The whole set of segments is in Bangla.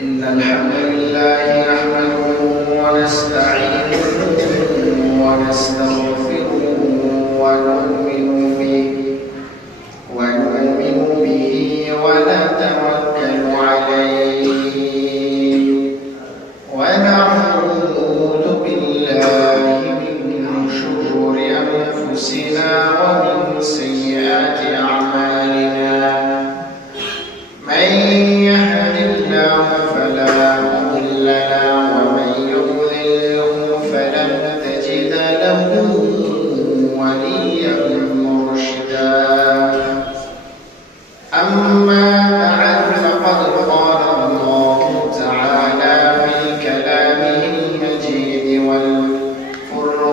إن الحمد لله نحمده ونستعينه ونستغفره ونؤمن به ونتوكل عليه ونعوذ بالله من شرور أنفسنا ومن سيئات أعمالنا من يهد الله فلا مضل له ومن يضلله فلن تجد له وليا مرشدا أما بعد فقد قال الله تعالى في كلامه المجيد والفرقان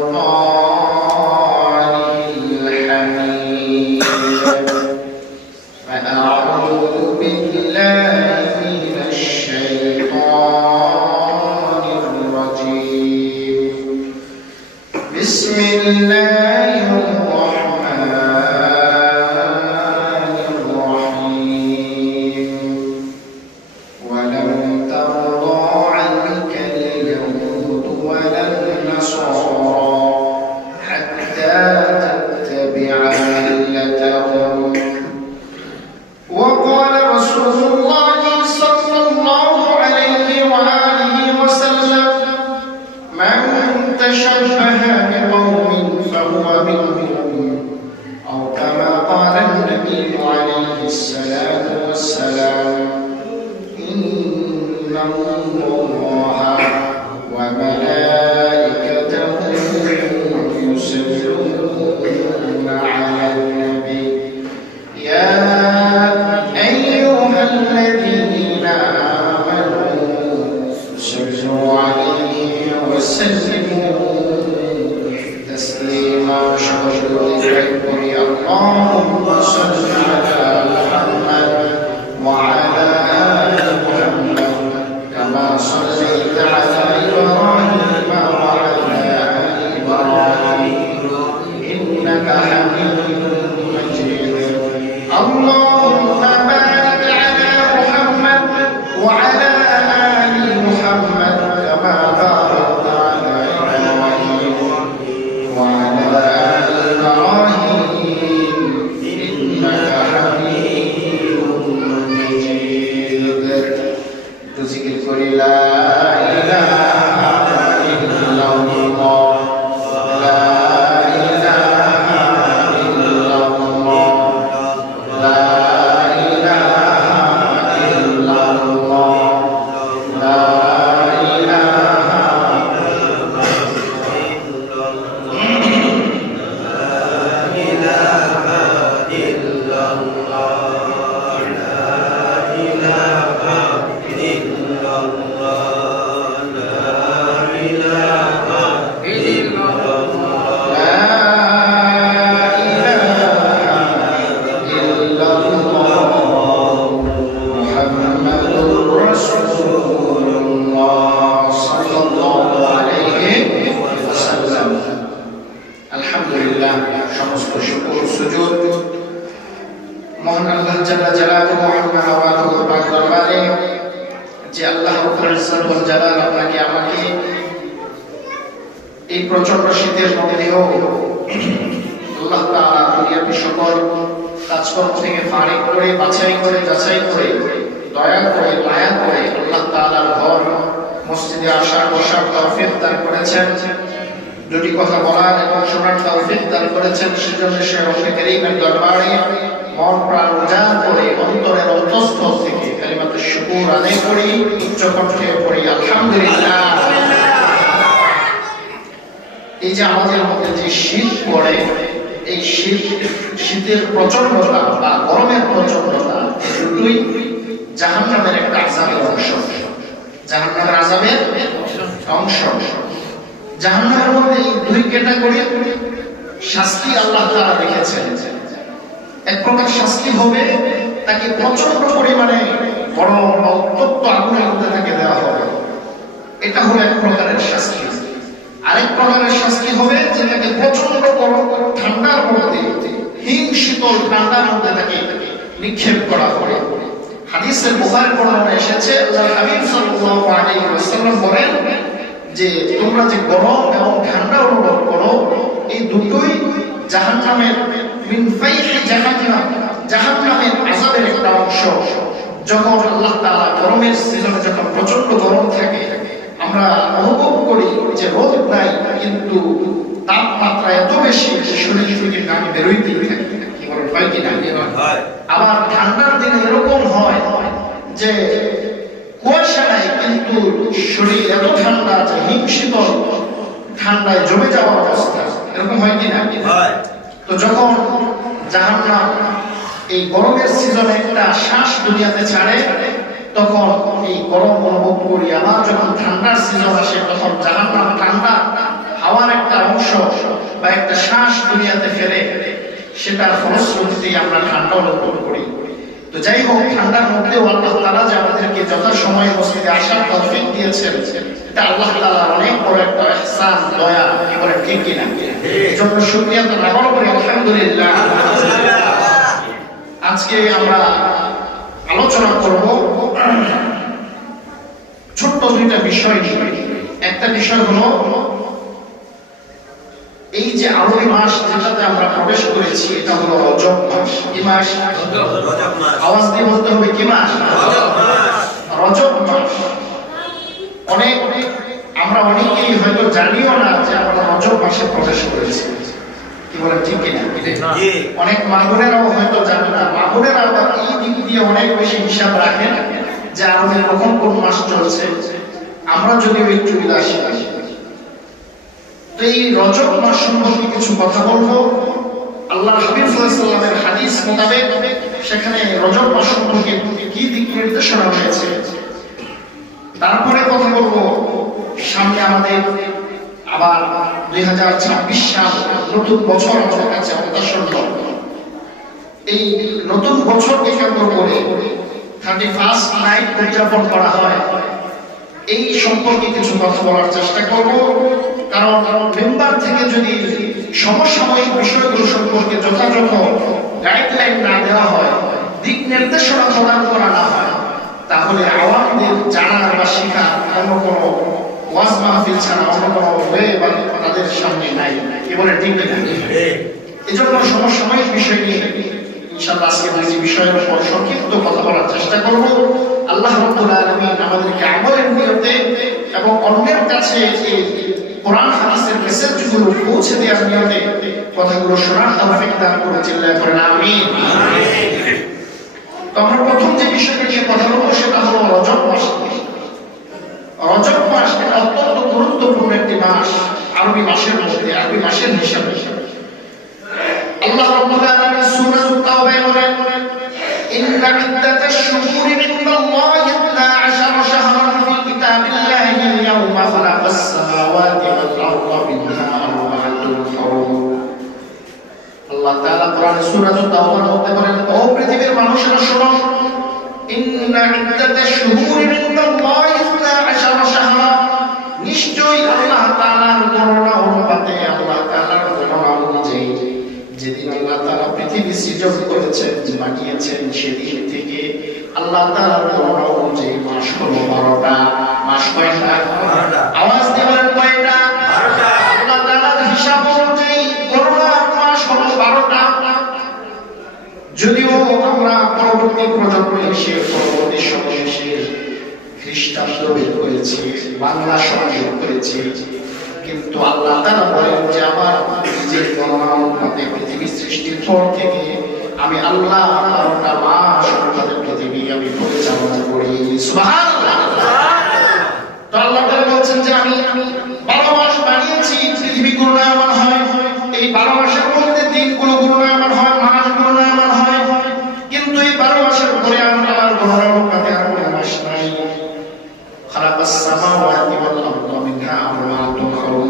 الحميد فأعوذ بالله من الشيطان الرجيم بسم الله الرحمن الرحيم ولن ترضى عنك اليهود ولا النصارى حتى تتبع ملتهم وقال رسول الله صلى الله عليه وآله وسلم من تشبه بقوم فهو منهم أو كما قال النبي عليه الصلاة والسلام إن الله وملائكته يصلون على النبي يا أيها الذين آمنوا صلوا عليه وسلموا تسليما شكرا اللهم صل على محمد وعلى آل محمد كما صليت على إبراهيم وعلى آل إبراهيم إنك حميد مجيد اللهم بارك على محمد وعلى آل محمد كما باركت على إبراهيم وعلى آل إبراهيم إنك حميد مجيد تذكر لا إله إلا الله لا إله إلا الله لا إله إلا الله لا এই প্রচন্ড শীতের মধ্যেও আল্লাহ তাআলা দুনিয়াতে সকল কাজকর্ম থেকে ফারিক করে বাছাই করে যাচাই করে দয়া করে মায়া করে আল্লাহ তাআলার ঘর মসজিদে আসার বসার তৌফিক দান করেছেন দুটি কথা বলার এবং শোনার তৌফিক দান করেছেন সেজন্য সে রব্বে কারীমের দরবারে মন প্রাণ উজাড় করে অন্তরের অন্তঃস্থল থেকে কালিমাতুশ শুকর আদায় করি উচ্চ কণ্ঠে পড়ি আলহামদুলিল্লাহ। এই যে আমাদের মধ্যে যে শীত পড়ে এই শীতের প্রচন্ডতা বা গরমের প্রচন্ডতা দুটোই জাহান্নামের একটা আযাবের অংশ জাহান্নামের আযাবের অংশ জাহান্নামের মধ্যে এই দুই ক্যাটাগরি শাস্তি আল্লাহ তাআলা রেখেছেন এক প্রকার শাস্তি হবে তাকে প্রচন্ড পরিমাণে গরম বা উত্তপ্ত আগুনের মধ্যে তাকে দেওয়া হবে এটা হলো এক প্রকারের শাস্তি আরেক প্রকারের শাস্তি হবে যেটাকে প্রচন্ড গরম ঠান্ডার মধ্যে হিম শীতল ঠান্ডার মধ্যে তাকে নিক্ষেপ করা হবে। হাদিসের বুখারীর বর্ণনা এসেছে আল্লাহর হাবিব সাল্লাম বলেন যে তোমরা যে গরম এবং ঠান্ডা অনুভব করো এই দুটোই জাহান্নামের মিন ফাইহি জাহান্নাম, জাহান্নামের আযাবের একটা অংশ। যখন আল্লাহ তাআলা গরমের সিজনে যখন প্রচন্ড গরম থাকে আমরা অনুভব করি যে রোদ নাই, কিন্তু তাপমাত্রা এত বেশি শরীর থেকে ঘাম বেরোইতেই থাকে। কি বলেন, হয় কি না? আবার ঠান্ডার দিনে এরকম হয় যে কুয়াশা নাই কিন্তু শরীর এত ঠান্ডা যে হিম শীতল ঠান্ডায় জমে যাওয়ার অবস্থা। এরকম হয় কি না? তো যখন জাহান্নাম এই গরমের সিজনে একটা শ্বাস দুনিয়াতে ছাড়ে তখন এই গরম অনুভব করি। আবার যখন ঠান্ডার সিজন আসে তখন জাহান্নাম ঠান্ডা হাওয়ার একটা অংশ বা একটা শ্বাস দুনিয়াতে ফেলে, সেটার ফলশ্রুতিতেই আমরা ঠান্ডা অনুভব করি। তো যাই হোক, ঠান্ডার মধ্যেও আল্লাহ তাআলা যে আমাদেরকে যথাসময়ে মসজিদে আসার তৌফিক দিয়েছেন, এটা আল্লাহ তাআলার অনেক বড় একটা ইহসান, দয়া। কি বলে, ঠিক কিনা? এজন্য শুকরিয়া তো না বলবো, আলহামদুলিল্লাহ। আজকে আমরা আলোচনা করব ছোট্ট দুইটা বিষয় নিয়ে। একটা বিষয় হলো এই যে আরবি মাস যেটাতে আমরা প্রবেশ করেছি এটা হলো রজব মাস। কি মাস? রজব মাস। আওয়াজ দিয়ে বলতে হবে, কি মাস? রজব মাস। আমরা অনেকেই হয়তো জানিও না যে আমরা রজব মাসে প্রবেশ করেছি। কি বলে, ঠিক কিনা? অনেক মা-বোনেরাও হয়তো জানে না। মা-বোনেরা এই দিক দিয়ে অনেক বেশি হিসাব রাখেন যে আরবের কখন কোন মাস চলছে, আমরা যদিও একটু বিলাসী। তো এই রজব মাস সম্পর্কে কিছু কথা বলবো। আল্লাহ হাবিব সাল্লাল্লাহু আলাইহি ওয়াসাল্লামের হাদিস মোতাবেক সেখানে রজব মাস সম্পর্কে কি দিক নির্দেশনা হয়েছে। তারপরে কথা বলবো সামনে আমাদের আবার 2026 সাল, নতুন বছর আমাদের কাছে অত্যাসন্ন। এই নতুন বছরকে কেন্দ্র করে 31st নাইট উদযাপন করা হয়। এই সম্পর্কে কিছু কথা বলার চেষ্টা করব, কারণ মেম্বার থেকে যদি সমসাময়িক বিষয়গুলো সম্পর্কে যথাযথ গাইডলাইন না দেওয়া হয়, দিক নির্দেশনা প্রদান করা না হয়, তাহলে আওয়ামদের জানার বা শেখার অন্য কোনো ওয়াজ মাহফিল ছাড়া অন্য কোনো ওয়ে বা তাদের সামনে নাই। কি বলে, ঠিক না? এই জন্য সমসাময়িক বিষয় নিয়ে ইনশাআল্লাহ আজকে এই বিষয়ের উপর সংক্ষিপ্ত কথা বলার চেষ্টা করব। আল্লাহ রাব্বুল আলামিন আমাদেরকে আমলের নিয়তে এবং অন্যের কাছে এই কোরআন হাদিসের মেসেজগুলো পৌঁছে দেওয়ার নিয়তে কথাগুলো শোনার তৌফিক দান করে। চিল্লায় পড়েন আমিন। তো আমরা প্রথম যে বিষয়টা নিয়ে কথা বলবো সেটা হলো রজব মাস। রজব মাস এটা অত্যন্ত গুরুত্বপূর্ণ একটি মাস আরবি মাসের মধ্যে, আরবি মাসের হিসাবে। আল্লাহ রাব্বুল আলামিন সূরা তাওবায় বলেন, ইন্না ইদ্দাতাশ শুহুরি ইনদাল্লাহি 12 শাহরান ফি কিতাবিল্লাহি ইয়াওমা খালাকাস সামাওয়াতি ওয়াল আরদা মিনহা আরবা'তুন হুরুম। আল্লাহ তাআলা কোরআনে সূরা তাওবার মধ্যে বলেন, ও পৃথিবীর মানুষেরা শোনো, ইন্না ইদ্দাতাশ শুহুরি ইনদাল্লাহি 12 শাহরান, নিশ্চয়ই আল্লাহ তাআলার গণনা অনুপাতে, আল্লাহ তাআলার গণনা অনুযায়ী যেদিন আল্লাহ তাআলা পৃথিবী সৃজন করেছেন, বানিয়েছেন, সেদিন থেকে আল্লাহ তাআলার গণনা অনুযায়ী মাস হলো 12টা। মাস কয়টা? 12টা। আওয়াজ দিয়ে বলেন, কয়টা? 12টা। আল্লাহ তাআলার হিসাব অনুযায়ী গণনা মাস হলো 12টা। যদিও আমরা পরবর্তী প্রজন্মে এসে, পরবর্তী সময়ে এসে খ্রিস্টাব্দ বের করেছি, বাংলা সন বের করেছি, কিন্তু আল্লাহ তাআলা বলেন যে আমার নিজের গণনা অনুপাতে পৃথিবী সৃষ্টির পর থেকে আমি আল্লাহ 12টা মাস অনুপাতে পৃথিবী আমি পরিচালনা করি। সুবহানাল্লাহ। তো আল্লাহ তাআলা বলছেন যে আমি 12 মাস বানিয়েছি, পৃথিবী গুণায়মান হয়। এই 12 মাসের মধ্যে দিনগুলো গুণায়মান হয়, মাসগুলো গুণায়মান হয়, কিন্তু এই 12 মাসের পরে আমার গণনা অনুপাতে আর কোনো মাস নাই। খালাকাস সামাওয়াতি ওয়াল আরদা মিনহা আরবা'তুন হুরুম।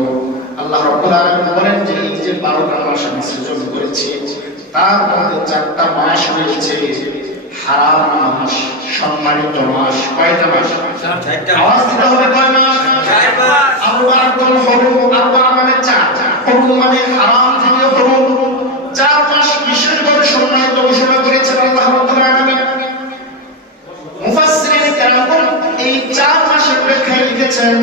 আল্লাহ রাব্বুল আলামিন বলেন যে এই যে 12টা মাস আমি সৃজন করেছি, তার মধ্যে 4টা মাস রয়েছে হারাম মাস, সম্মানিত মাস। কয়টা মাস? 4টা। আওয়াজ দিতে হবে, কয় মাস? 4 মাস। আরবা'তুন হুরুম, আরবা মানে 4, হুরুম মানে হারাম থেকে হুরুম। 4 মাস বিশেষভাবে সম্মানিত ঘোষণা করেছেন আল্লাহ রাব্বুল আলামিন। মুফাসসিরিন কেরাম এই 4 মাসের ব্যাখ্যায় লিখেছেন রেখেছেন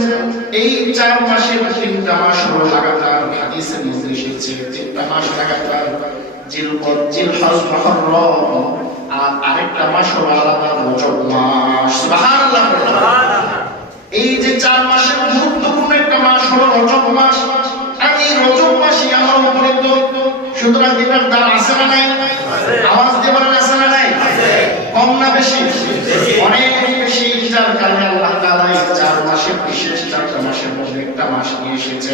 এই 4 মাসের 3টা মাস হলো লাগাতার, হাদিসের মধ্যে এসেছে 3টা মাস লাগাতার, জিলকদ, জিলহজ, মুহররম, আর আরেকটা মাস হলো আলাদা রজব মাস। সুবহানাল্লাহ। এই যে 4 মাসের গুরুত্বপূর্ণ একটা মাস হলো রজব মাস। আর এই রজব মাসই আমার উপরে তো, সুতরাং এটার দাম আছে না নাই? আওয়াজ দিয়ে বলেন আছে না নাই? কম না বেশি? অনেক বেশি। যার কারণে আল্লাহ তাআলা এই 4 মাসের বিশেষ 4টা মাসের মধ্যে একটা মাস নিয়ে এসেছে।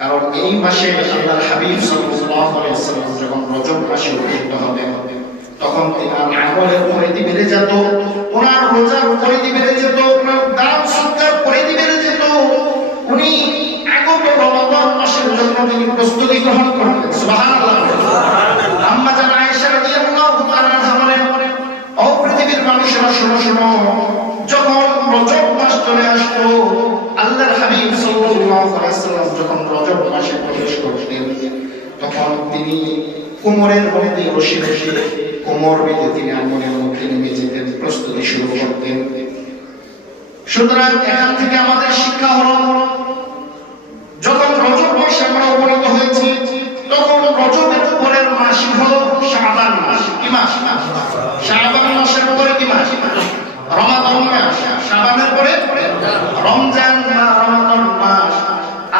কারণ এই মাসে আল্লাহর হাবিব সাল্লাল্লাহু আলাইহি ওয়াসাল্লাম যখন রজব মাসে উপনীত হবেন, তখন তিনার আমলের পরিধি বেড়ে যেত, ওনার রোজার পরিধি বেড়ে যেত, ওনার দান সদকার পরিধি বেড়ে যেত। উনি আগত রমাদান মাসের জন্য তিনি প্রস্তুতি গ্রহণ করতেন। সুবহানাল্লাহ। আম্মা জান আয়েশা রাদিয়াল্লাহু তাআলা বলেন, ও পৃথিবীর মানুষেরা শোনো শোনো, যখন রজব মাস চলে আসতো, আল্লাহর হাবিব সাল্লাল্লাহু আলাইহি ওয়াসাল্লাম যখন রজব মাসে প্রবেশ করতেন, তখন তিনি কোমরের মধ্যে রশি রশি কোমর বেঁধে তিনি আমলের মধ্যে নেমে যেতেন, প্রস্তুতি শুরু করতেন। সুতরাং এখান থেকে আমাদের শিক্ষা হলো, যখন রজব মাসে আমরা উপনীত হয়েছি, তখন রজবের পরের মাসই হলো শাবান মাস। কি মাস? শাবান মাসের পরে কি মাস? রমাদান মাস। শাবানের পরে রমজান বা রমাদান মাস।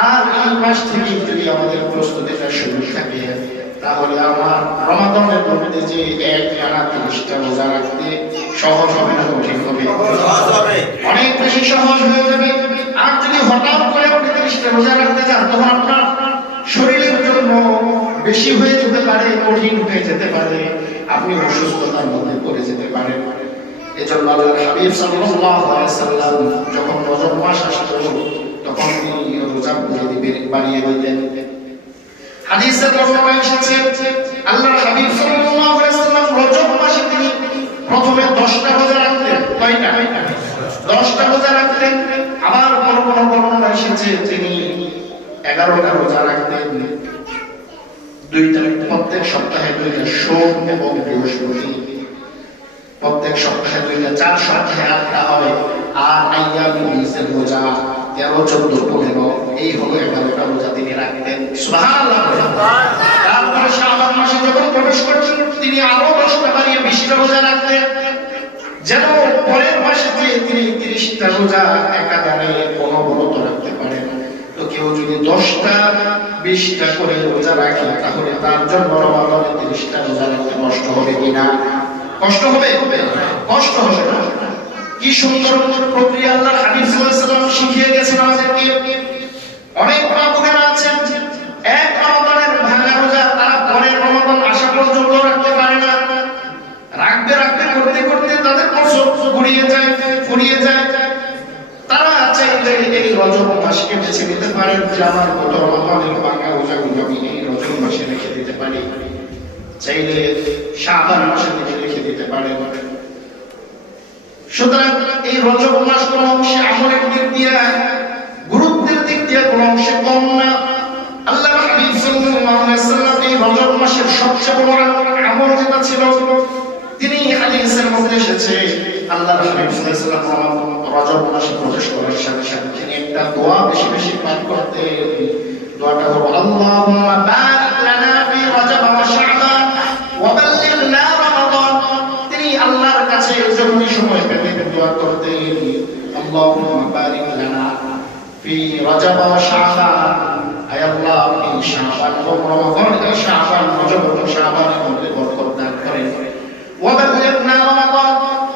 আর এই মাস থেকে যদি আমাদের প্রস্তুতিটা শুরু থাকে, তাহলে আমার রমাদানের মধ্যে যে একটানা 30টা রোজা রাখতে সহজ হবে না কঠিন হবে? অনেক বেশি সহজ হয়ে যাবে। আর যদি হঠাৎ করে আপনি 30টা রোজা রাখতে যান, তখন আপনার শরীরের জন্য বেশি হয়ে যেতে পারে, কঠিন হয়ে যেতে পারে, আপনি অসুস্থতার মধ্যে পড়ে যেতে পারেন। এজন্য আল্লাহর হাবিব সাল্লাল্লাহু আলাইহি ওয়াসাল্লাম যখন রজব মাস আসতো, তখন তিনি রোজা বাড়িয়ে দিতেন। হাদিসের বর্ণনা এসেছে, আল্লাহর হাবিব সাল্লাল্লাহু আলাইহি ওয়াসাল্লাম রজব মাসে তিনি প্রথমে 10টা রোজা রাখতেন। কয়টা? 10টা রোজা রাখতেন। আবার বড় বড় বর্ণনা এসেছে তিনি 11টা রোজা রাখতেন। প্রত্যেক সপ্তাহে 2টা সোম এবং বৃহস্পতি, প্রত্যেক সপ্তাহে 2টা, 4 সপ্তাহে 8টা হয়। আর আইয়ামুল বিজের রোজা 13, 14, 15, এই হলো 11টা রোজা তিনি রাখতেন। সুবহানাল্লাহ। তারপরে শাবান মাসে যখন প্রবেশ করছেন, তিনি আরো 10টা বাড়িয়ে 20টা রোজা রাখতেন, যেন পরের মাসে তিনি 30টা রোজা একাধারে অনবরত রাখতে পারেন। তো কেউ যদি 10টা 20টা করে রোজা রাখে, তাহলে তার জন্য রমাদানে 30টা রোজা রাখতে কষ্ট হবে কিনা? কষ্ট হবে? কষ্ট হবে না। কি সুন্দর প্রক্রিয়া আল্লাহর হাবিব সাল্লাল্লাহু আলাইহি ওয়াসাল্লাম শিখিয়ে গেছেন আমাদেরকে। অনেক বাবুরা আছেন, এক রমাদানের ভাঙা রোজা তারা পরের রমাদান আসা পর্যন্ত রাখতে পারে না। রাখবে রাখবে করতে করতে তাদের বছর ফুরিয়ে যায়। তারা চাইলে এই রজব মাসকে বেছে নিতে পারেন যে আমার গত রমাদানের ভাঙা রোজাগুলো আমি এই রজব মাসে রেখে দিতে পারি, চাইলে শাবান মাসে রেখে দিতে পারেন। সুতরাং এই রজব মাস কোন অংশে আমলের দিক দিয়ে, গুরুত্বের দিক দিয়ে কোন অংশে কম না। আল্লাহর হাবিব সাল্লাল্লাহু আলাইহি ওয়াসাল্লাম এই রজব মাসের সবচেয়ে বড় আমল যেটা ছিল, তিনি হাদিসের মধ্যে এসেছে, আল্লাহর হাবিব সাল্লাল্লাহু আলাইহি ওয়াসাল্লাম রজব মাসে প্রবেশ করার সাথে সাথে তিনি একটা দোয়া বেশি বেশি পাঠ করতেন। দোয়াটা হলো, আল্লাহুম্মা বারিক লানা ফি রজব ওয়া শাবান ওয়া বাল্লিগনা রমাদান। তিনি আল্লাহর কাছে যখনই সময় পেতেন দোয়া করতেন, আল্লাহুম্মা বারিক লানা ফি রজব ওয়া শাবান, আয় আল্লাহ এই শাবান ও রমাদান, এই শাবান, রজব ও শাবানের মধ্যে বরকত দান করেন। ওয়া বাল্লিগনা রমাদান,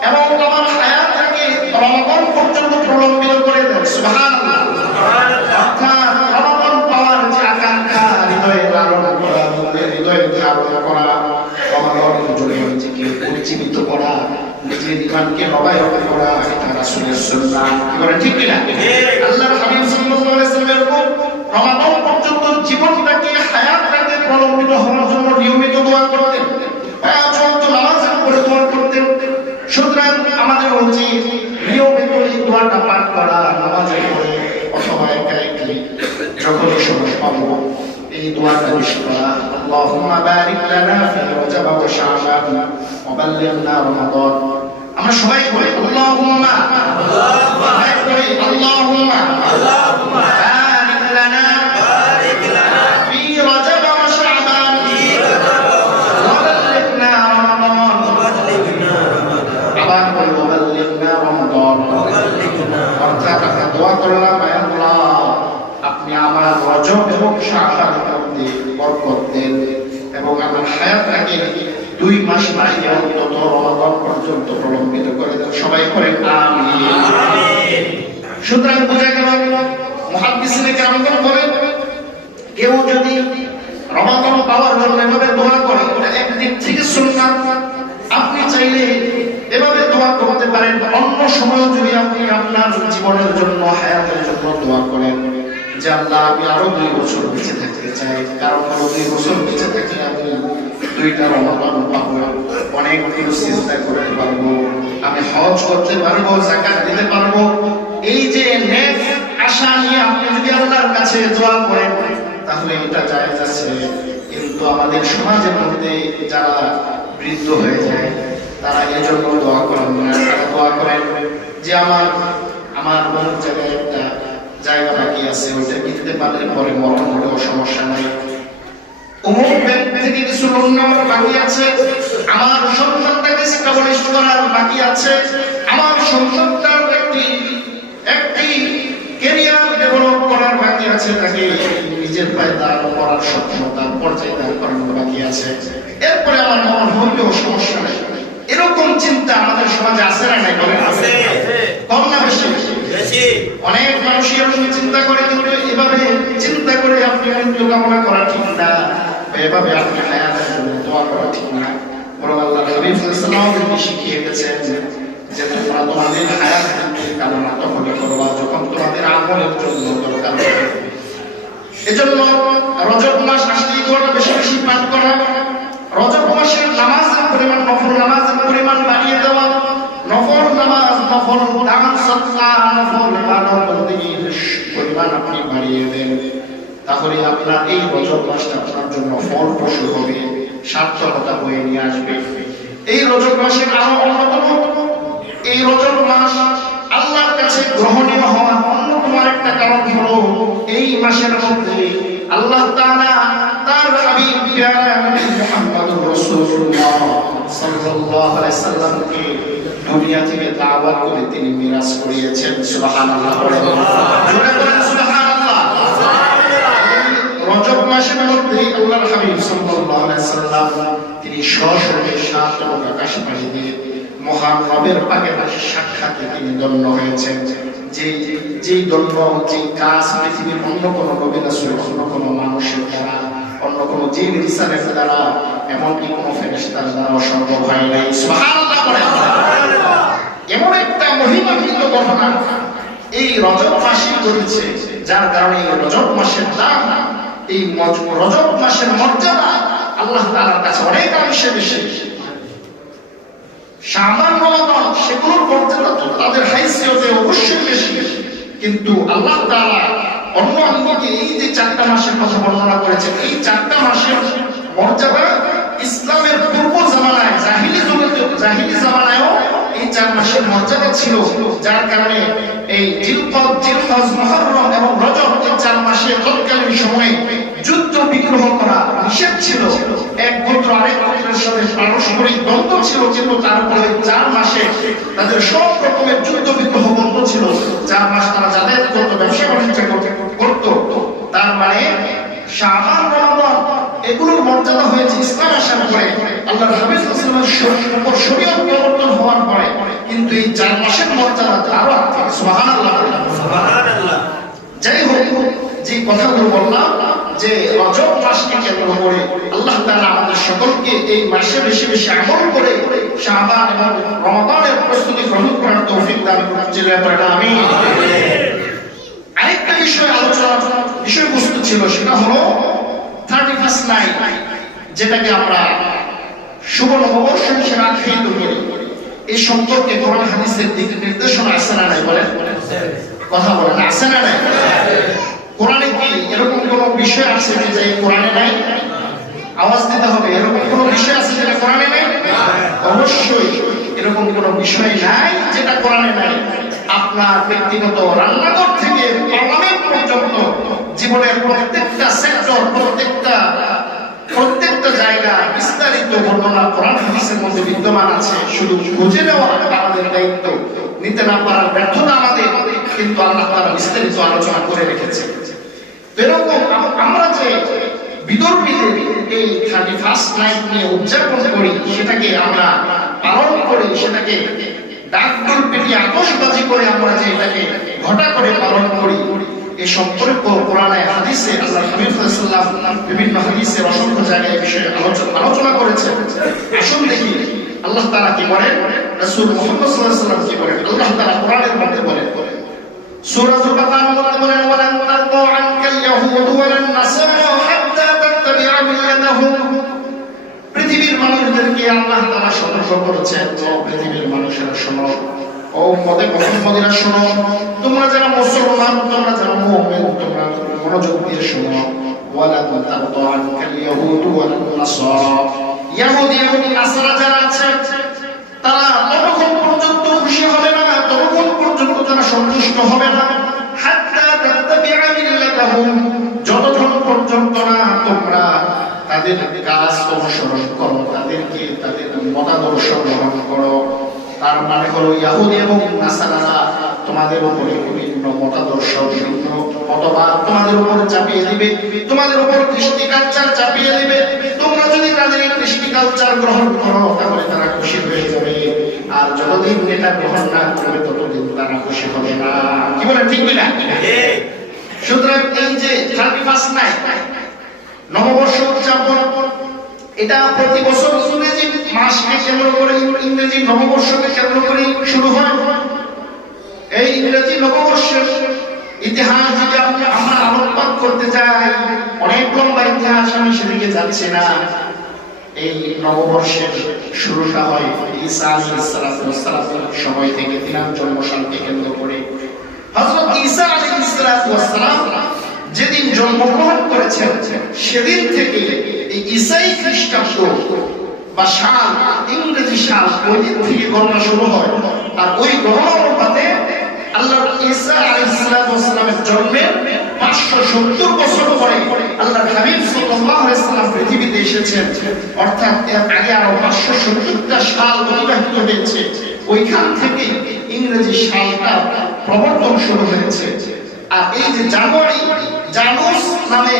এবং আমার হায়াতটাকে রমাদান পর্যন্ত প্রলম্বিত করে দেন। সুবহানাল্লাহ। অর্থাৎ রমাদান পাওয়ার যে আকাঙ্ক্ষা হৃদয়ে লালন করা, হৃদয়ে ধারণ করা, রমাদানের জন্য নিজেকে উজ্জীবিত করা, নিজের ঈমানকে নবায়ন করা, এটা রাসূলের সুন্নাহ। কি বলেন, ঠিক কিনা? আল্লাহর হাবিব সাল্লাল্লাহু আলাইহি ওয়াসাল্লাম রমাদান পর্যন্ত জীবনটাকে, হায়াতটাকে প্রলম্বিত হওয়ার জন্য নিয়মিত দোয়া করতেন, পাঁচ ওয়াক্ত নামাজ পড়ে দোয়া করতেন। সুতরাং আমাদের উচিত নিয়মিত এই দোয়াটা পাঠ করা, নামাজে পড়ে অথবা একা একই যখনই সময় পাবো এই দোয়াটা বেশি করা। আল্লাহুম্মা বারিক লানা ফি রজব ওয়া শাবান ওয়া বাল্লিগনা রমাদান। আমরা সবাই করি আল্লাহুম্মা, আল্লাহুম্মা বারিক লানা ফি রজব ওয়া শাবান ওয়া বাল্লিগনা রমাদান। আবার বলবো বাল্লিগনা রমাদান। অর্থাৎ আমরা দোয়া করলাম, হে আল্লাহ আপনি আমার রজব এবং শাবানের মধ্যে বরকত দেন এবং আমার হায়াতটাকে 2 মাস বাড়িয়ে অন্তত রমাদান পর্যন্ত প্রলম্বিত করে দেন। সবাই করেন আমিন। সুতরাং বোঝা গেল মুহাদ্দিসিনে কেরামগণ বলেন কেউ যদি রমাদান পাওয়ার জন্য এভাবে দোয়া করে এটা একদিক থেকে সুন্নাত। আপনি চাইলে এভাবে দোয়া করতে পারেন। অন্য সময় যদি আপনি আপনার জীবনের জন্য হায়াতের জন্য দোয়া করেন যে আল্লাহ আমি আরো 2 বছর বেঁচে থাকতে চাই, কারণ আরো 2 বছর বেঁচে থাকলে আমি 2টা রমাদান পাবো, অনেক কিছু সিজদা করতে পারবো, আমি হজ করতে পারবো, যাকাত দিতে পারবো। এই যে নেক আশা নিয়ে আপনি যদি আল্লাহর কাছে দোয়া করেন তাহলে এটা জায়েজ আছে। কিন্তু আমাদের সমাজের মধ্যে যারা বৃদ্ধ হয়ে যায় তারা এজন্য দোয়া করেন না। তারা দোয়া করেন যে আমার অনেক জায়গায় একটা জায়গা বাকি আছে, ওইটা কিনতে পারলে পরে মরণ হলেও সমস্যা নাই। অমুক ব্যাংক থেকে কিছু লোন নেওয়ার বাকি আছে, আমার সন্তানটাকে এস্টাবলিশ করার বাকি আছে, আমার সন্তানটার একটি ক্যারিয়ার ডেভেলপ করার বাকি আছে, তাকে নিজের পায়ে দাঁড়ানো করার স্বপ্ন তার পর্যায়ে দাঁড় করানোর বাকি আছে, এরপরে আমার মরণ হলেও সমস্যা নেই। এরকম চিন্তা আমাদের সমাজে আছে না নাই? বলেন আছে। কম না বেশি? অনেক মানুষ এরকম চিন্তা করে, কিন্তু এভাবে চিন্তা করে আপনি মৃত্যু কামনা করা ঠিক না, এভাবে আপনি হায়াতের জন্য দোয়া করা ঠিক না। বরং আল্লাহর হাবিব সাল্লাল্লাহু আলাইহি ওয়াসাল্লাম শিখিয়ে গেছেন যে তোমরা তোমাদের হায়াতের কামনা তখনই করবা যখন তোমাদের আমলের জন্য দরকার হবে। এজন্য রজব মাস আসলেই দোয়াটা বেশি বেশি পাঠ করা, রজব মাসের নামাজের পরিমাণ, নফল নামাজের পরিমাণ বাড়িয়ে দেওয়া, নফল নামাজ, নফল দান সদকা, নফল ইবাদতের পরিমাণ আপনি বাড়িয়ে দেন, তাহলে আপনার এই রজব মাসটা আপনার জন্য ফলপ্রসূ হবে, সার্থকতা বয়ে নিয়ে আসবে। এই রজব মাসের আরো অন্যতম, এই রজব মাস আল্লাহর কাছে গ্রহণীয় হওয়ার অন্যতম একটা কারণ হলো এই মাসের মধ্যে আল্লাহ তাআলা তার হাবিব প্যারা নবী মুহাম্মদুর রাসূলুল্লাহ সাল্লাল্লাহু আলাইহি সাল্লামকে দুনিয়া থেকে দাওয়াত করে তিনি মিরাজ করিয়েছেন। সুবহানাল্লাহ। জোরে বলেন সুবহানাল্লাহ। রজব মাসের মধ্যে আল্লাহর হাবিব সাল্লাল্লাহু আলাইহি সাল্লাম তিনি সশরীরে 7 লোক আকাশ পাড়ি দিয়ে মহান রবের পাকের সাক্ষাতে তিনি ধন্য হয়েছেন। যেই ধন্য, যেই কাজ পৃথিবীর অন্য কোনো নবী রাসূল, অন্য কোনো মানুষের দ্বারা, অন্য কোনো জিন ইনসানের দ্বারা, এমনকি কোনো ফেরেশতার দ্বারা সম্ভব হয় নাই। সুবহানাল্লাহ বলেন। এমন একটা মহিমান্বিত ঘটনা এই রজব মাসে ঘটেছে, যার কারণে এই রজব মাসের দাম, এই রজব মাসের মর্যাদা আল্লাহ তাআলার কাছে অনেকাংশে বেশি। শাবান, রমাদান সেগুলোর মর্যাদা তো তাদের হাইসিয়তে অবশ্যই বেশি, কিন্তু আল্লাহ তাআলা অন্য অঙ্গকে এই যে 4টা মাসের কথা বর্ণনা করেছেন, এই 4টা মাসের মর্যাদা ইসলামের পূর্ব জামানায়, জাহিলি জামানায়ও এই 4 মাসের মর্যাদা ছিল, যার কারণে এই জিলহজ, মুহররম এবং রজব এই 4 মাসে তৎকালীন সময়ে যুদ্ধ বিগ্রহ করা নিষেধ ছিল। এক গোত্র আরেক গোত্রের সাথে পারস্পরিক দ্বন্দ্ব ছিল, কিন্তু তারপরে 4 মাসে তাদের সব রকমের যুদ্ধ বিগ্রহ বন্ধ ছিল। 4 মাস তারা যাদের করত, ব্যবসা বাণিজ্য করত। তার মানে শাবান, রমাদান এগুলোর মর্যাদা হয়েছে ইসলাম আসার পরে, আল্লাহর হাবিব সাল্লাল্লাহু আলাইহি ওয়াসাল্লামের উপর শরীয়ত প্রবর্তন হওয়ার পরে। কিন্তু এই 4 মাসের মর্যাদা আরো আছে। সুবহানাল্লাহ, সুবহানাল্লাহ। যাই হোক, যে কথাগুলো বললাম যে রজব মাসকে কেন্দ্র করে আল্লাহ তাআলা আমাদের সকলকে এই মাসে বেশি বেশি আমল করে শাবান এবং রমাদানের প্রস্তুতি গ্রহণ করার তৌফিক দান করুন। আমিন। আরেকটা বিষয়বস্তু ছিল, সেটা হলো 31st নাইট, যেটাকে আমরা শুভ নববর্ষ হিসেবে আখ্যায়িত করি। এই সম্পর্কে কোরআন হাদিসের দিক নির্দেশনা আছে না নাই? বলেন, কথা বলেন, আছে না নাই? কোরআনে কি এরকম কোন বিষয় আছে যে কোরআনে নাই? আওয়াজ দিতে হবে। এরকম কোন বিষয় আছে যেটা কোরআনে নাই? অবশ্যই এরকম কোন বিষয় নাই যেটা কোরআনে নাই। আপনার ব্যক্তিগত রান্নাঘর থেকে পার্লামেন্ট পর্যন্ত জীবনের প্রত্যেকটা সেক্টর, প্রত্যেকটা জায়গা বিস্তারিত বর্ণনা কোরআন হাদিসের মধ্যে বিদ্যমান আছে। শুধু খুঁজে নেওয়া আমাদের দায়িত্ব, নিতে না পারার ব্যর্থতা আমাদের, কিন্তু আল্লাহ তাআলা বিস্তারিত আলোচনা করে রেখেছে। এরকম আমরা যে বিদর্মীদের এই 31st নাইট নিয়ে উদযাপন করি, সেটাকে আমরা পালন করি, সেটাকে ডাকডোল পেটিয়ে আতশবাজি করে আমরা যে এটাকে ঘটা করে পালন করি, এই সম্পর্ক কোরআনে হাদিসে আল্লাহ হাবিব সাল্লাল্লাহু আলাইহি ওয়াসাল্লাম বিভিন্ন হাদিসের অসংখ্য জায়গায় বিষয়ে আলোচনা করেছেন। আসুন দেখি আল্লাহ তাআলা কি বলেন, রাসূল মুহাম্মদ সাল্লাল্লাহু আলাইহি ওয়াসাল্লাম কি বলেন। আল্লাহ তাআলা কোরআনের মধ্যে বলেন, সূরাতুল বাকারার মধ্যে বলেন, ওয়ালান তারদা আনকাল ইয়াহুদ ওয়ালান নাসারা হাত্তা তাত্তাবি'a মিল্লাতাহুম। পৃথিবীর মানুষদেরকে আল্লাহ তাআলা সতর্ক করেছেন, ও পৃথিবীর মানুষেরা শোনো, ও মুহাম্মদীরা শোনো, তোমরা যারা মুসলমান, তোমরা যারা মুমিন, তোমরা মনোযোগ দিয়ে শোনো। ওয়ালান তারদা আনকাল ইয়াহুদ ওয়ালান নাসারা, ইহুদি এবং নাসারা যারা আছে তারা ততক্ষণ পর্যন্ত খুশি হবে না, ততক্ষণ পর্যন্ত তারা সন্তুষ্ট হবে না, হাত্তা তাত্তাবি'a মিল্লাতাহুম, যতক্ষণ পর্যন্ত না তোমরা তাদের কাজ অনুসরণ করো, তাদেরকে তাদের মতাদর্শ গ্রহণ করো। তার মানে হলো ইহুদি এবং নাসারারা তোমাদের উপরে বিভিন্ন মতাদর্শ, বিভিন্ন মতবাদ তোমাদের উপরে চাপিয়ে দিবে, তোমাদের উপর কৃষ্টি কালচার চাপিয়ে দিবে। তোমরা যদি তাদের এই কৃষ্টি কালচার গ্রহণ করো তাহলে তারা খুশি হয়ে যাবে, আর যতদিন এটা গ্রহণ না করবে ততদিন তারা খুশি হবে না। কি বলেন, ঠিক না? সুতরাং এই যে 31st নাইট নববর্ষ উদযাপন, এটা প্রতি বছর ইংরেজি মাসকে কেন্দ্র করে, ইংরেজি নববর্ষকে কেন্দ্র করে শুরু হয়। এই ইংরেজি নববর্ষের ইতিহাস যদি আমরা আলোকপাত করতে যাই, অনেক লম্বা ইতিহাস, আমি সেদিকে যাচ্ছি না। এই নববর্ষের শুরুটা হয় ঈসা আলাইহিস সালামের সময় থেকে, তিনার জন্মসালকে কেন্দ্র করে। হযরত ঈসা আলাইহিস সালাম যেদিন জন্মগ্রহণ করেছেন, সেদিন থেকে এই ঈসাই খ্রিস্টাব্দ বা সাল, ইংরেজি সাল, ওই দিন থেকে গণনা শুরু হয়। আর ওই গণনা অনুপাতে আল্লাহ ঈসা আলাইহিস সালামের জন্মের 570 বছর পরে আল্লাহর হাবিব সাল্লাল্লাহু আলাইহি ওয়াসাল্লাম পৃথিবীতে এসেছেন। অর্থাৎ এর আগে আরো 570টা সাল অতিবাহিত হয়েছে। ওইখান থেকে ইংরেজি সালটা প্রবর্তন শুরু হয়েছে। আর এই যে জানুয়ারি, জানুস নামে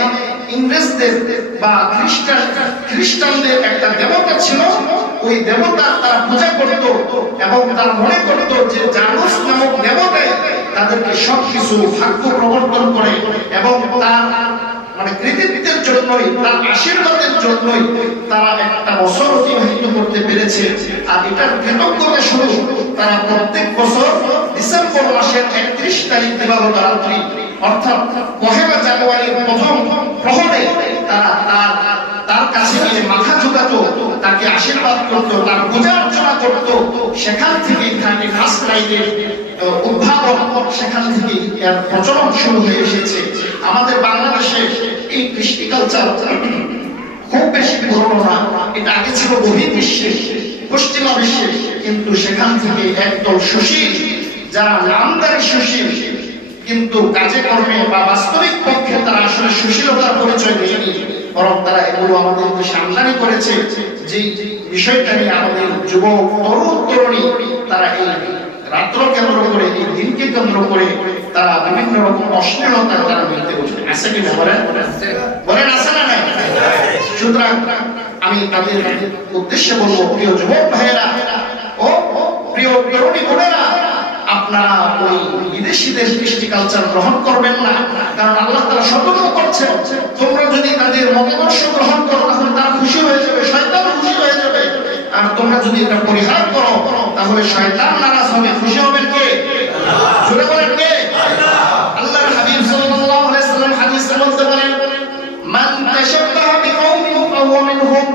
ইংরেজদের বা খ্রিস্টানদের একটা দেবতা ছিল, ওই দেবতা তারা পূজা করত এবং তারা মনে করত যে জানুস নামক দেবতাই তাদেরকে সবকিছু ভাগ্য প্রবর্তন করে এবং তার মানে কৃতিত্বের জন্যই, তার আশীর্বাদের জন্যই তারা একটা বছর অতিবাহিত করতে পেরেছে। আর এটার কৃতজ্ঞতা স্বরূপ তারা প্রত্যেক বছর ডিসেম্বর মাসের 31 তারিখ দিবাগত রাত্রি, অর্থাৎ 1 জানুয়ারির প্রথম প্রহরে তারা তার কাছে গিয়ে মাথা ঝুঁকাতো, তাকে আশীর্বাদ করত, তার পূজা অর্চনা করত। সেখান থেকে 31st নাইটের উদ্ভাবন, সেখান থেকে এর প্রচলন শুরু হয়ে এসেছে। আমাদের বাংলাদেশে এই কৃষ্টি কালচার খুব বেশি পুরনো না, এটা আগে ছিল বহির্বিশ্বে, পশ্চিমা বিশ্বে, কিন্তু সেখান থেকে একদল সুশীল, যারা নামদারি সুশীল কিন্তু কাজে কর্মে বা বাস্তবিক পক্ষে তারা আসলে সুশীলতার পরিচয় দেয়নি, বরং তারা এগুলো আমাদের দেশে আমদানি করেছে। যে বিষয়টা নিয়ে আমাদের যুবক তরুণ তরুণী তারা এই রাত্র কেন্দ্র করে, এই দিনকে কেন্দ্র করে তারা বিভিন্ন রকম অশ্লীলতা তারা মিলতে বসে আছে কিনা বলেন, আছে না নাই? সুতরাং আমি তাদের উদ্দেশ্যে বলবো, প্রিয় যুবক ভাইয়েরা ও প্রিয় তরুণী বোনেরা, আপনারা ওই বিদেশিদের কৃষ্টি কালচার গ্রহণ করবেন না। কারণ আল্লাহ তাআলা সতর্ক করছেন, তোমরা যদি তাদের মতাদর্শ গ্রহণ করো তাহলে তারা খুশি হয়ে যাবে, শয়তান খুশি হয়ে যাবে। আর তোমরা যদি এটা পরিহার করো তাহলে শয়তান নারাজ হবে। খুশি হবেন কে? জোরে বলেন কে? আল্লাহর হাবিব সাল্লাল্লাহু আলাইহি ওয়াসাল্লাম হাদিসের মধ্যে বলেন, মান তাশাব্বাহা বিকওমিন ফাহুয়া মিনহুম।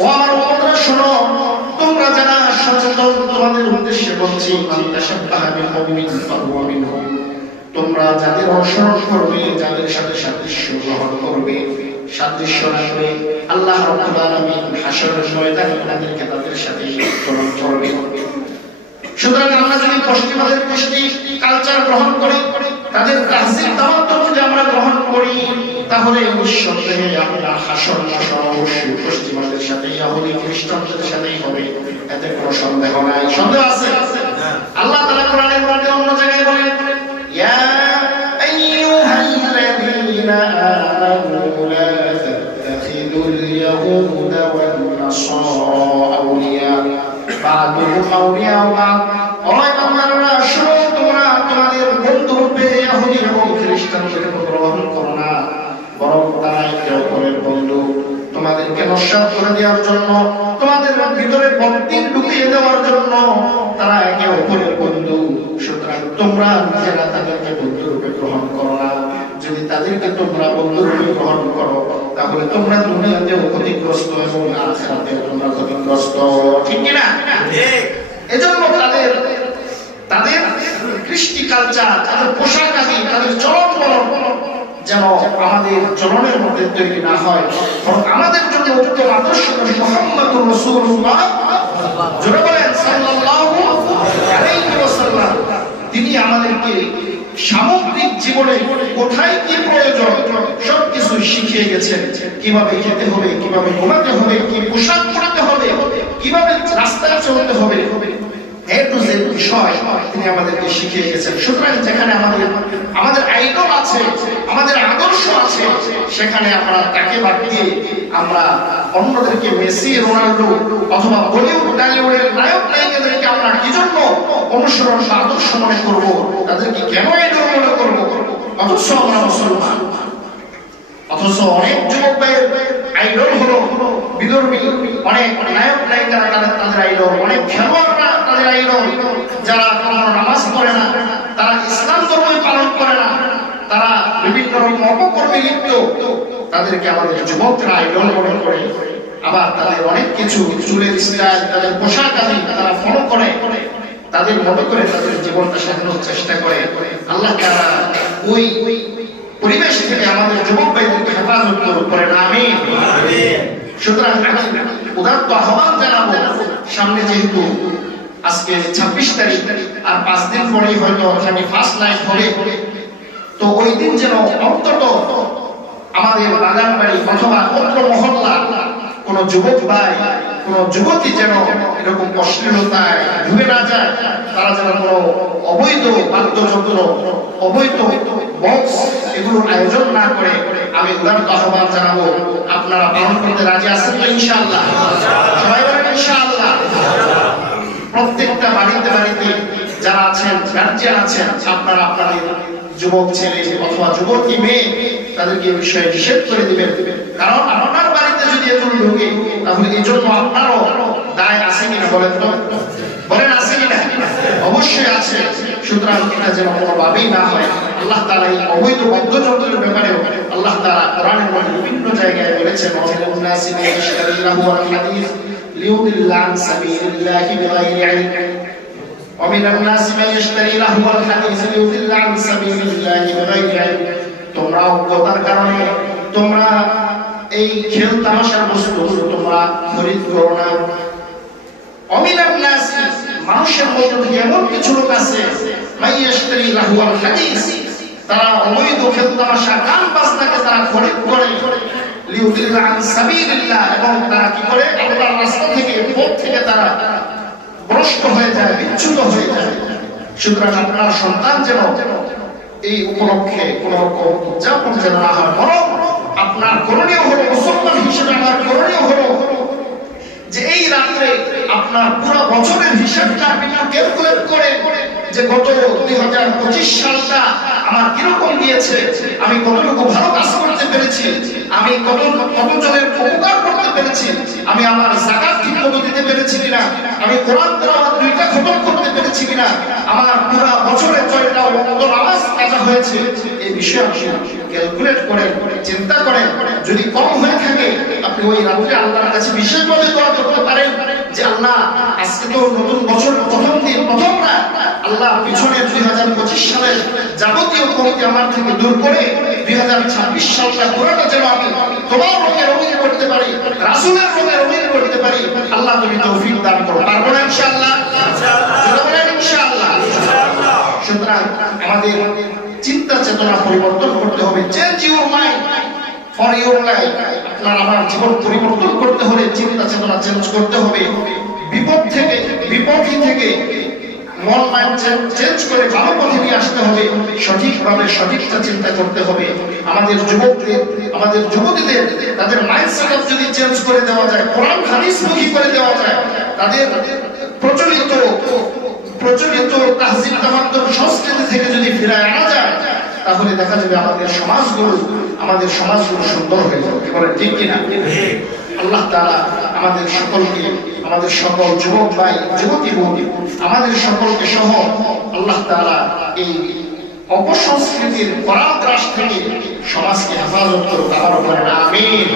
ও আমার উম্মতরা শোনো, তোমরা যারা সচেতন, তোমাদের উদ্দেশ্যে বলছি, মান তাশাব্বাহা বিকওমিন ফাহুয়া মিনহুম। তোমরা যাদের অনুসরণ করবে, যাদের সাথে সাদৃশ্য গ্রহণ করবে, সাদৃশ্য রাখবে, আল্লাহ রাব্বুল আলামিন হাশরের ময়দানে তোমাদেরকে তাদের সাথে গ্রহণ করবে। সুতরাং আমরা যদি পশ্চিমাদের কৃষ্টি কালচার গ্রহণ করি, তাদের তাহজিব তামাদ্দুন যদি আমরা গ্রহণ করি, তাহলে নিঃসন্দেহে আপনার হাসর নাসর অবশ্যই পশ্চিমাদের সাথে, ইহুদি খ্রিস্টানদের সাথেই হবে, এতে কোনো সন্দেহ নাই। সন্দেহ আছে? আল্লাহ তাআলা কোরআনের মধ্যে অন্য জায়গায় বলেন, ইয়া আইয়ুহাল্লাযীনা আমানু লা তাত্তাখিযুল ইয়াহুদা ওয়ান নাসারা আউলিয়া বা'দুহুম আউলিয়া বা'দ। তোমরা শুনো, তোমরা তোমাদের বন্ধু রূপে ইহুদি এবং খ্রিস্টানদের গ্রহণ করো না, বরং তারা একে অপরের বন্ধু। তোমাদেরকে নস্যাৎ করে দেওয়ার জন্য, তোমাদের ভিতরে বন্দিন ঢুকিয়ে দেওয়ার জন্য তারা একে অপরের বন্ধু। সুতরাং তোমরা নিজেরা তাদেরকে বন্ধু রূপে গ্রহণ করো না। যদি তাদেরকে তোমরা বন্ধু রূপে গ্রহণ করো, তাহলে তোমরা দুনিয়াতেও ক্ষতিগ্রস্ত এবং আখিরাতেও তোমরা ক্ষতিগ্রস্ত। ঠিক কিনা? এজন্য তাদের কৃষ্টি কালচার, তাদের পোশাক আদি, তাদের চলন বলন যেন আমাদের চলনের মধ্যে তৈরি না হয়, বরং আমাদের জন্য উত্তম আদর্শ মুহাম্মদুর রাসূলুল্লাহ জোরে বলেন সাল্লাল্লাহু আলাইহি ওয়াসাল্লাম। তিনি আমাদেরকে সামগ্রিক জীবনে কোথায় কি প্রয়োজন সবকিছু শিখিয়ে গেছেন। কিভাবে খেতে হবে, কিভাবে ঘুমাতে হবে, কি পোশাক পরতে হবে, কিভাবে রাস্তায় চলতে হবে, এ টু জেড বিষয় তিনি আমাদেরকে শিখিয়ে গেছেন। সুতরাং যেখানে আমাদের আইডল আছে, আমাদের আদর্শ আছে, সেখানে আমরা তাকে বাদ দিয়ে আমরা অন্যদেরকে মেসি, রোনাল্ডো অথবা বলিউড টলিউডের নায়ক নায়িকাদেরকে আমরা কি জন্য অনুসরণ বা আদর্শ মনে করব, তাদেরকে কেন আইডল মনে করব? অথচ আমরা মুসলমান, অথচ অনেক যুবক ভাইয়ের আইডল হলো বিধর্মী, অনেক নায়ক নায়িকারা তাদের আইডল, অনেক খেলোয়াড়রা তাদের আইডল, যারা কোনো নামাজ পড়ে না, তারা ইসলাম ধর্মই পালন করে না, তারা বিভিন্ন রকম অপকর্মে লিপ্ত, তাদেরকে আমাদের যুবকরা আইডল মনে করে। আবার তাদের অনেক কিছু, চুলের স্টাইল, তাদের পোশাক আদি তারা ফলো করে, তাদের মতো করে তাদের জীবনটা সাজানোর চেষ্টা করে। আল্লাহ তাআলা ওই পরিবেশ থেকে আমাদের যুবক ভাইদেরকে হেফাজত করেন, আমিন। সুতরাং আমি উদাত্ত আহ্বান জানাবো, সামনে যেহেতু আজকে 26 তারিখ, আর 5 দিন পরেই হয়তো ফার্স্ট নাইট হবে, তো ওই দিন যেন অন্তত আমাদের বাগান বাড়ি অথবা অন্য মহল্লা কোন যুবক ভাই, কোন যুবতী যেন এরকম অশ্লীলতায় ডুবে না যায়, তারা যেন কোনো অবৈধ বাদ্যযন্ত্র, অবৈধ বক্স এগুলোর আয়োজন না করে। আমি উদারত আহ্বান জানাবো, আপনারা পালন করতে রাজি আছেন তো? ইনশাআল্লাহ, সবাই বলেন ইনশাআল্লাহ। প্রত্যেকটা বাড়িতে বাড়িতে যারা আছেন, গার্জিয়ান আছেন, আপনারা আপনাদের যুবক ছেলে অথবা যুবতী মেয়ে তাদেরকে এই বিষয়ে নিষেধ করে দিবেন। কারণ আপনার বাড়িতে যদি এগুলো ঢোকে, তাহলে এই জন্য আপনারও দায় আছে কিনা বলেন তো? বলেন আছে কিনা? অবশ্যই আছে। সুতরাং এটা যেন কোনোভাবেই না হয়। আল্লাহ তাআলা এই অবৈধ বাদ্যযন্ত্রের ব্যাপারে আল্লাহ তাআলা কোরআনের মধ্যে বিভিন্ন জায়গায় বলেছেন, ওয়ামিনান নাসি মান ইয়াশতারি লাহওয়াল হাদিস লিয়ুদিল্লা আন সাবিলিল্লাহি বিগাইরি ইলম। ওয়ামিনান নাসি মান ইয়াশতারি লাহওয়াল হাদিস লিয়ুদিল্লা আন সাবিলিল্লাহি বিগাইরি ইলম। তোমরা অজ্ঞতার কারণে তোমরা এই খেল তামাশার বস্তুগুলো তোমরা খরিদ করো না। ওয়ামিনান নাসি, মানুষের মধ্যে এমন কিছু লোক আছে, মান ইয়াশতারি লাহওয়াল হাদিস, তারা অবৈধ খেল তামাশা, গান বাজনাকে তারা খরিদ করে, লিয়ুদিল্লা আন সাবিলিল্লাহ, এবং তারা কি করে আল্লাহর রাস্তা থেকে, পথ থেকে তারা ভ্রষ্ট হয়ে যায়, বিচ্যুত হয়ে যায়। সুতরাং আপনার সন্তান যেন এই উপলক্ষে কোন রকম উদযাপন যেন না হয়, বরং আপনার করণীয় হলো, মুসলমান হিসেবে আমার করণীয় হলো যে এই রাত্রে আপনার পুরো বছরের হিসাবটা আপনি ক্যালকুলেট করে যে গত 2025 সালটা আমার কিরকম গিয়েছে, আমি কতটুকু ভালো কাজ করতে পেরেছি, আমি কতজনের উপকার করতে পেরেছি, আমি আমার যাকাত ঠিকমতো দিতে পেরেছি কিনা, আমি কোরআন তেলাওয়াত 2টা খতম করতে পেরেছি কিনা, আমার পুরো বছরে 6টা ওয়াক্ত নামাজ কাজা হয়েছে, এই বিষয়ে আপনি ক্যালকুলেট করেন, চিন্তা করেন। যদি কম হয়ে থাকে, আপনি ওই রাত্রে আল্লাহর কাছে বিশেষভাবে দোয়া করতে পারেন যে আল্লাহ, আজকে তো নতুন বছর, প্রথম দিন, প্রথম রাত, আল্লাহ পিছনের 2025 সালের যাবতীয় কমতি আমার থেকে দূর করে 2026 সালটা পুরোটা যেন আমি তোমার রঙে রঙিন করতে পারি, রাসূলের রঙে রঙিন করতে পারি। আল্লাহ তুমি তৌফিক দান করো। পারবো না ইনশাআল্লাহ? আমাদের চিন্তা চেতনা পরিবর্তন করতে হবে। Change your mind for your life. আপনার আমার জীবন পরিবর্তন করতে হলে চিন্তা চেতনা চেঞ্জ করতে হবে। বিপথী থেকে মন মাইন্ড চেঞ্জ করে ভালো পথে নিয়ে আসতে হবে। সঠিকভাবে সঠিকটা চিন্তা করতে হবে। আমাদের যুবতীদের তাদের মাইন্ডসেট যদি চেঞ্জ করে দেওয়া যায়, কোরআন হাদিস মুখী করে দেওয়া যায়, তাদের প্রচলিত তাহজিব তামাদ্দুন সংস্কৃতি থেকে যদি ফিরায় আনা যায়, তাহলে দেখা যাবে আমাদের সমাজগুলো সুন্দর হয়ে যাবে। এবারে ঠিক কিনা? আল্লাহ তাআলা আমাদের সকলকে, আমাদের সকল যুবক ভাই যুবতী বোন, আমাদের সকলকে সহ আল্লাহ তাআলা এই অপসংস্কৃতির পরাগ্রাস থেকে সমাজকে হেফাজত করুক। আমিন।